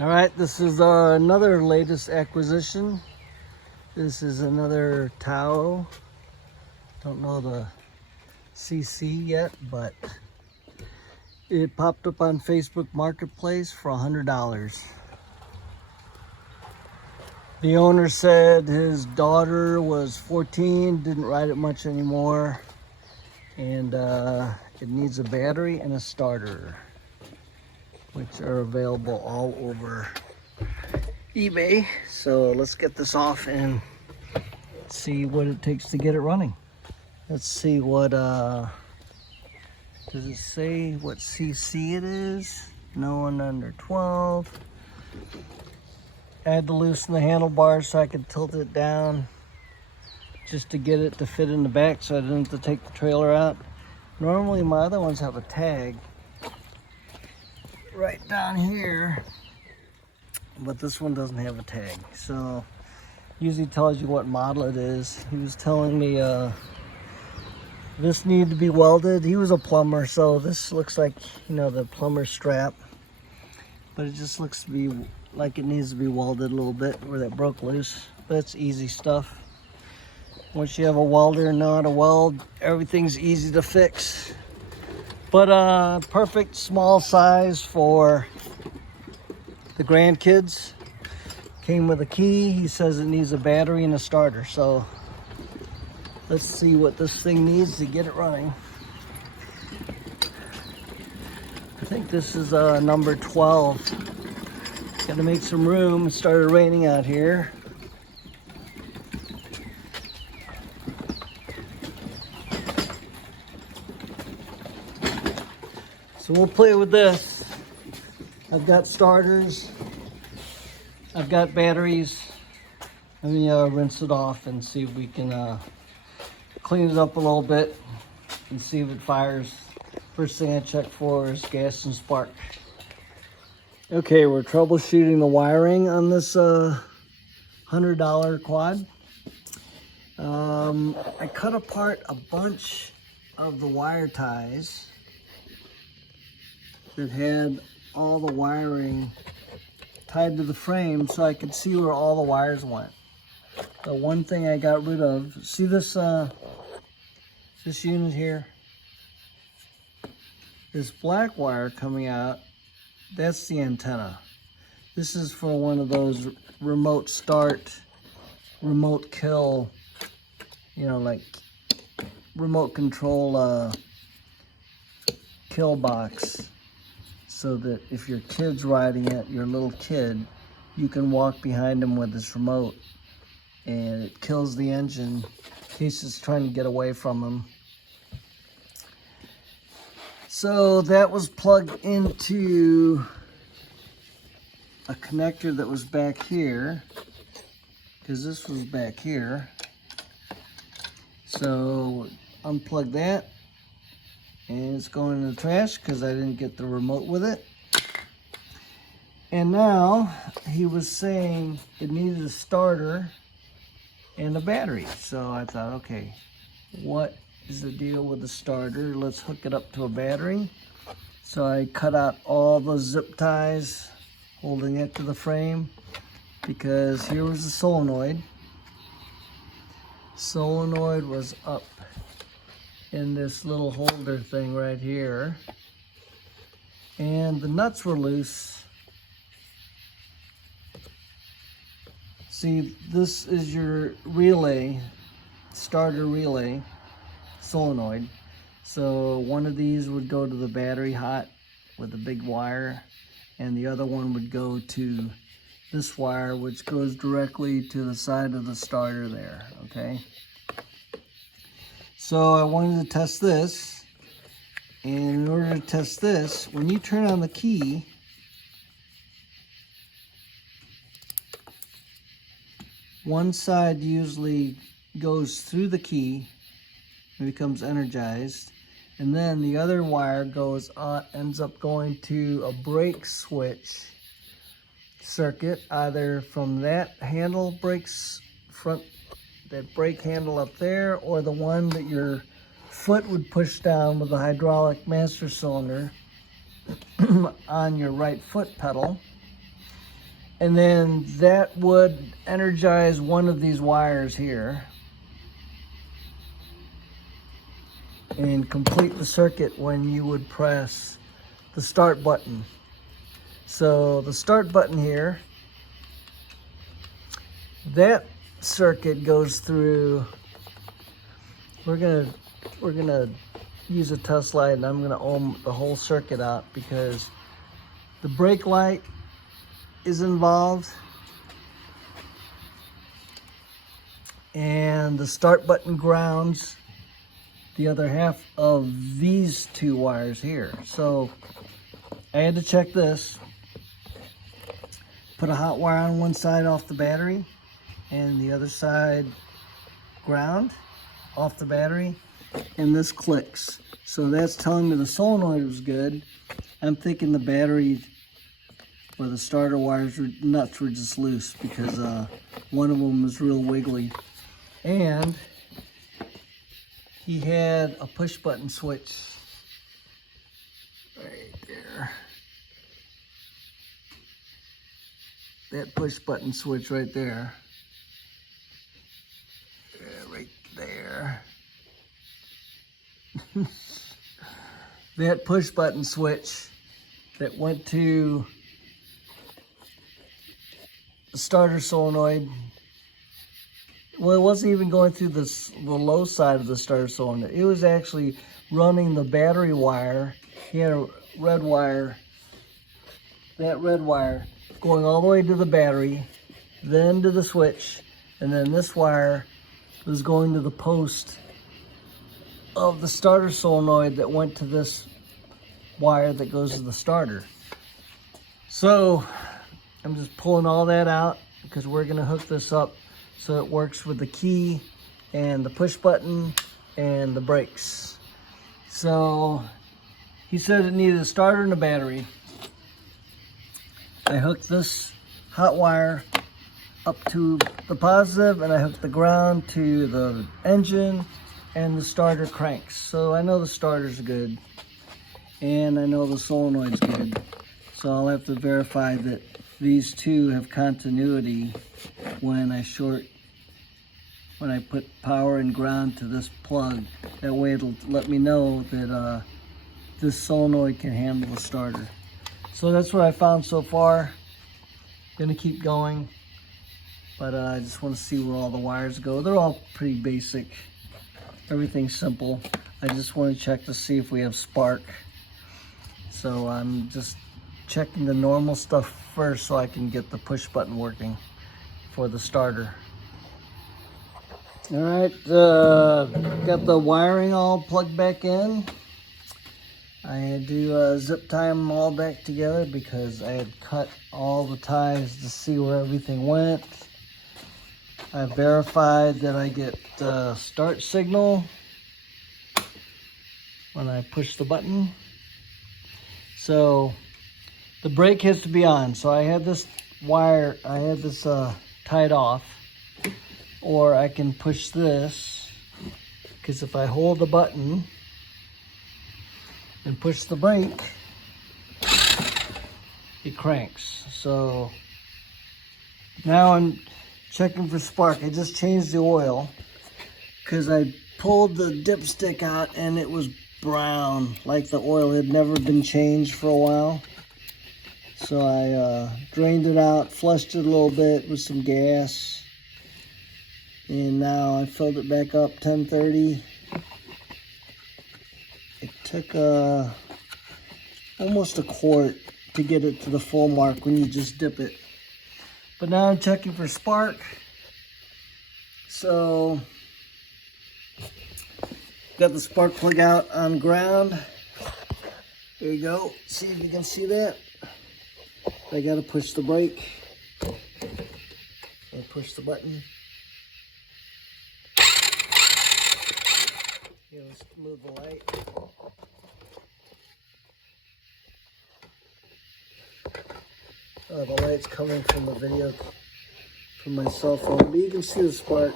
All right, this is another latest acquisition. This is another Tao. Don't know the CC yet, but it popped up on Facebook Marketplace for $100. The owner said his daughter was 14, didn't ride it much anymore, and it needs a battery and a starter, which are available all over eBay. So let's get this off and see what it takes to get it running. Let's see what does it say what CC it is? No one under 12. I had to loosen the handlebars so I could tilt it down just to get it to fit in the back so I didn't have to take the trailer out. Normally my other ones have a tag right down here, but this one doesn't have a tag. So usually tells you what model it is. He was telling me this needed to be welded. He was a plumber, so this looks like, you know, the plumber strap, but it just looks to be like it needs to be welded a little bit where that broke loose. That's easy stuff. Once you have a welder and know how to weld, everything's easy to fix. But perfect small size for the grandkids. Came with a key. He says it needs a battery and a starter. So let's see what this thing needs to get it running. I think this is number 12. Gotta make some room. It started raining out here. So we'll play with this. I've got starters. I've got batteries. Let me rinse it off and see if we can clean it up a little bit and see if it fires. First thing I check for is gas and spark. Okay, we're troubleshooting the wiring on this $100 quad. I cut apart a bunch of the wire ties that had all the wiring tied to the frame so I could see where all the wires went. The one thing I got rid of, see this unit here? This black wire coming out, that's the antenna. This is for one of those remote start, remote kill, you know, like remote control kill box, so that if your kid's riding it, your little kid, you can walk behind them with this remote and it kills the engine in case it's trying to get away from them. So that was plugged into a connector that was back here, because this was back here. So unplug that, and it's going in the trash because I didn't get the remote with it. And now he was saying it needed a starter and a battery. So I thought, okay, what is the deal with the starter? Let's hook it up to a battery. So I cut out all the zip ties holding it to the frame, because here was the solenoid. Solenoid was up in this little holder thing right here, and the nuts were loose. See, this is your relay, starter relay solenoid. So one of these would go to the battery hot with a big wire, and the other one would go to this wire, which goes directly to the side of the starter there, okay? So I wanted to test this, and in order to test this, when you turn on the key, one side usually goes through the key and becomes energized, and then the other wire goes on, ends up going to a brake switch circuit, either from that handle brakes front, that brake handle up there, or the one that your foot would push down with the hydraulic master cylinder on your right foot pedal. And then that would energize one of these wires here and complete the circuit when you would press the start button. So the start button here, that circuit goes through, we're gonna use a test light, and I'm gonna ohm the whole circuit out because the brake light is involved and the start button grounds the other half of these two wires here. So I had to check this, put a hot wire on one side off the battery and the other side ground off the battery, and this clicks. So that's telling me the solenoid was good. I'm thinking the battery or the starter wires nuts were just loose because one of them was real wiggly. And he had a push button switch right there. That push button switch right there. Yeah, right there. That push button switch that went to the starter solenoid. Well, it wasn't even going through the low side of the starter solenoid. It was actually running the battery wire. He had a red wire, that red wire going all the way to the battery, then to the switch, and then this wire was going to the post of the starter solenoid that went to this wire that goes to the starter. So I'm just pulling all that out because we're gonna hook this up so it works with the key and the push button and the brakes. So he said it needed a starter and a battery. I hooked this hot wire up to the positive and I hooked the ground to the engine and the starter cranks. So I know the starter's good and I know the solenoid's good. So I'll have to verify that these two have continuity when I put power and ground to this plug. That way it'll let me know that this solenoid can handle the starter. So that's what I found so far. Gonna keep going, but I just want to see where all the wires go. They're all pretty basic. Everything's simple. I just want to check to see if we have spark. So I'm just checking the normal stuff first so I can get the push button working for the starter. All right, got the wiring all plugged back in. I had to zip tie them all back together because I had cut all the ties to see where everything went. I verified that I get the start signal when I push the button. So the brake has to be on. So I had this wire, tied off, or I can push this, because if I hold the button and push the brake, it cranks. So now I'm checking for spark. I just changed the oil because I pulled the dipstick out and it was brown, like the oil had never been changed for a while. So I drained it out, flushed it a little bit with some gas, and now I filled it back up 1030. It took almost a quart to get it to the full mark when you just dip it. But now I'm checking for spark. So got the spark plug out on ground. There you go. See if you can see that. I gotta push the brake and push the button. Yeah, let's move the light. Oh, the light's coming from the video from my cell phone, but you can see the spark.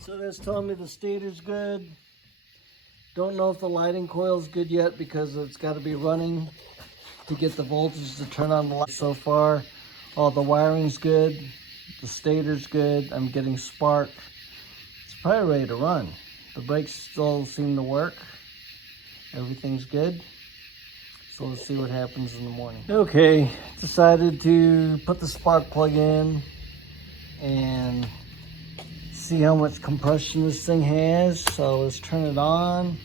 So that's telling me the stator's good. Don't know if the lighting coil is good yet because it's got to be running to get the voltage to turn on the light. So far, all the wiring's good. The stator's good. I'm getting spark. It's probably ready to run. The brakes still seem to work. Everything's good. So let's see what happens in the morning. Okay, decided to put the spark plug in and see how much compression this thing has. So let's turn it on.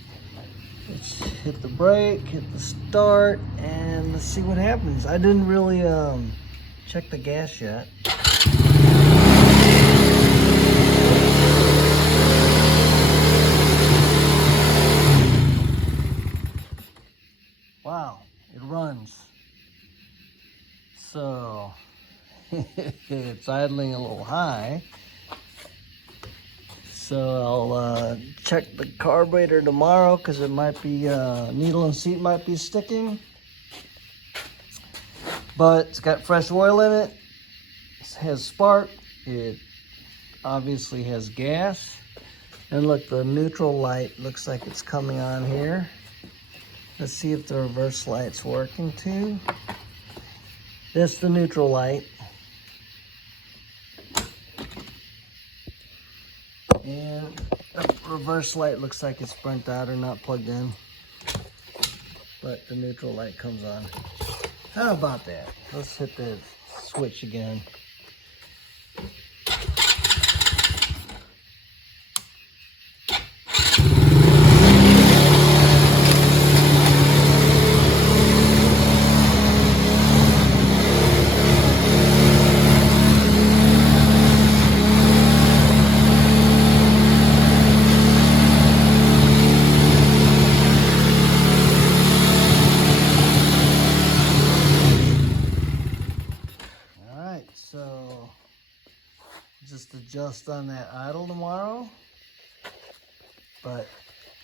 Let's hit the brake, hit the start, and let's see what happens. I didn't really check the gas yet. Wow, it runs. So it's idling a little high. So I'll check the carburetor tomorrow because it might be, needle and seat might be sticking. But it's got fresh oil in it. It has spark. It obviously has gas. And look, the neutral light looks like it's coming on here. Let's see if the reverse light's working too. That's the neutral light. And the reverse light looks like it's burnt out or not plugged in. But the neutral light comes on. How about that? Let's hit the switch again. So just adjust on that idle tomorrow, but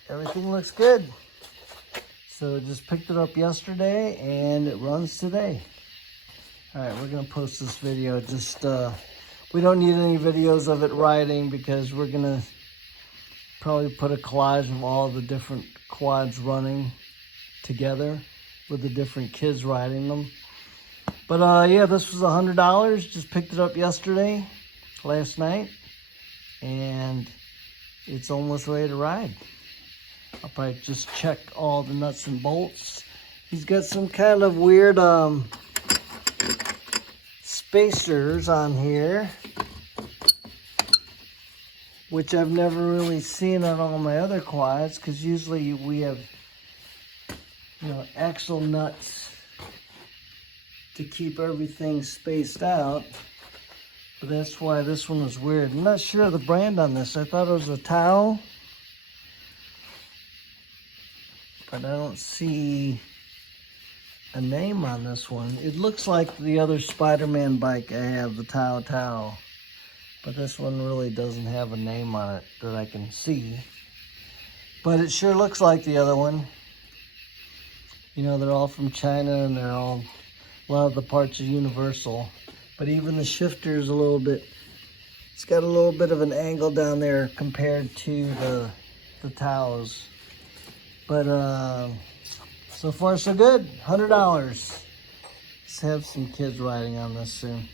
everything looks good. So just picked it up yesterday and it runs today. All right, we're gonna post this video. Just we don't need any videos of it riding because we're gonna probably put a collage of all the different quads running together with the different kids riding them. But yeah, this was $100. Just picked it up yesterday, last night, and it's almost ready to ride. I'll probably just check all the nuts and bolts. He's got some kind of weird spacers on here, which I've never really seen on all my other quads, because usually we have, you know, axle nuts to keep everything spaced out, but that's why this one was weird. I'm not sure of the brand on this. I thought it was a Tao, but I don't see a name on this one. It looks like the other Spider-Man bike I have, the Tao, but this one really doesn't have a name on it that I can see. But it sure looks like the other one. You know, they're all from China and they're all, a lot of the parts are universal, but even the shifter is a little bit, it's got a little bit of an angle down there compared to the Taos. But so far so good, $100. Let's have some kids riding on this soon.